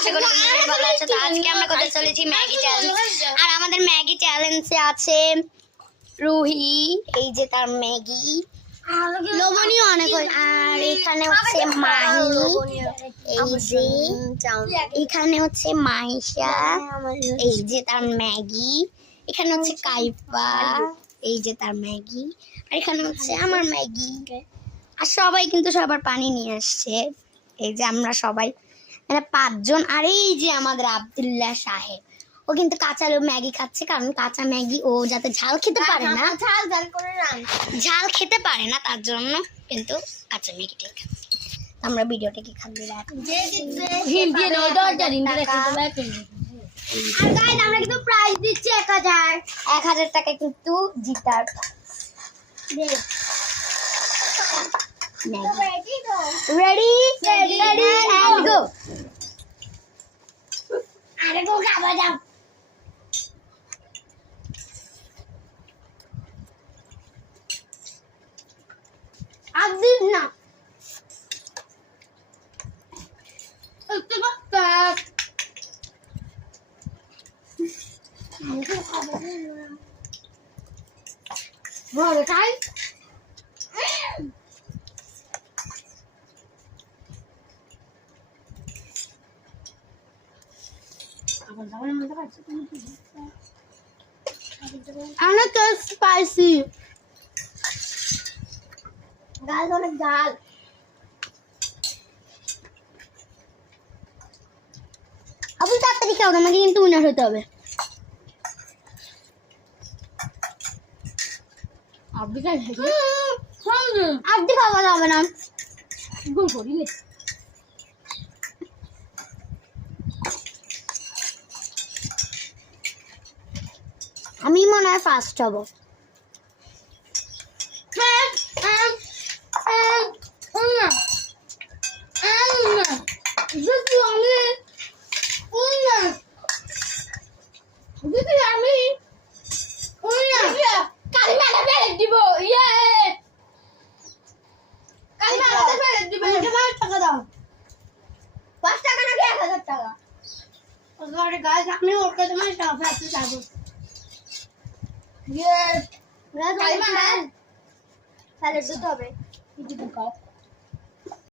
আশা করি তোমরা ভালো আছো। তো আজকে আমরা করতে চলেছি ম্যাগি চ্যালেঞ্জ। আর আমাদের ম্যাগি চ্যালেঞ্জে আছে রুহি, এই যে তার ম্যাগি লবণীয় অনেক। আর এখানে হচ্ছে মাহি, এই যে এখানে হচ্ছে মাইশা, এই যে তার ম্যাগি। এখানে হচ্ছে কাইফা, এই যে তার ম্যাগি। আর এখানে হচ্ছে আমার ম্যাগি। আর সবাই কিন্তু সবার পানি নিয়ে আসছে। এই যে আমরা সবাই মানে 5 জন। আর এই যে আমাদের আব্দুল্লাহ সাহেব, ও কিন্তু কাঁচা ম্যাগি খাচ্ছে, কারণ কাঁচা ম্যাগি ও যাতে ঝাল খেতে পারে না, ঝাল খেতে পারে না, তার জন্য কিন্তু কাঁচা ম্যাগিটাই খাচ্ছে। আমরা ভিডিওটা কি খাবি আমরা কিন্তু প্রাইজ দিচ্ছি 1000 টাকা কিন্তু জিতার। Ready and go. আরে গো খাবা যাও। আদিন না একটু বাচ্চা বড় খাই। অনেক স্পাইসি, গাল অনেক গাল। আপনি তাড়াতাড়ি খাও, আমাকে কিন্তু উইনার হতে হবে। আপনি খাওয়া যাবে না, গোল করিলে। আমি মনে হয় ফার্স্ট হব। আমি ওর কাছে যাবো। তাহলে দুটো হবে।